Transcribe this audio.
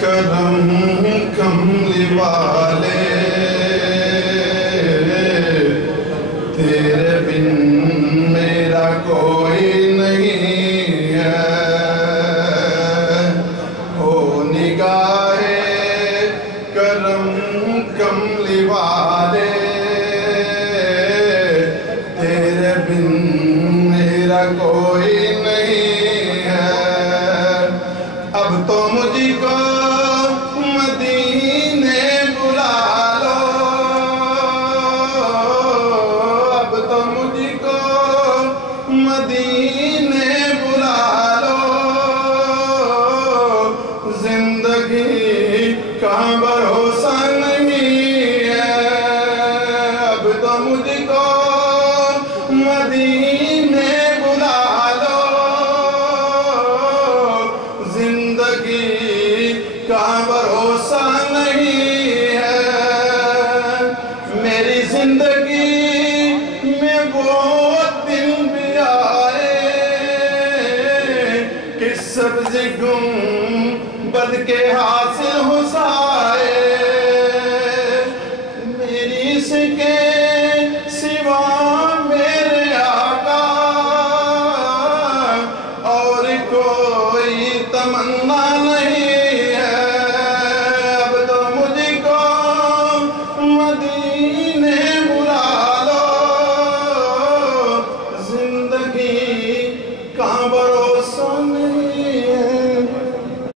کرم کملی والے تیرے بن میرا کوئی نہیں ہے او نگاہ کرم کملی والے تیرے بن میرا کوئی نہیں ہے اب تو مجھ کو مدینے بلا لو اب تو مجھ کو مدینے بلا لو زندگی کا بھروسہ نہیں ہے اب تو مجھ کو مدینے بلا لو زندگی کا بھروسہ نہیں ہے میری زندگی میں وہ دن بھی آئے کہ سبز گنبد کے حاصل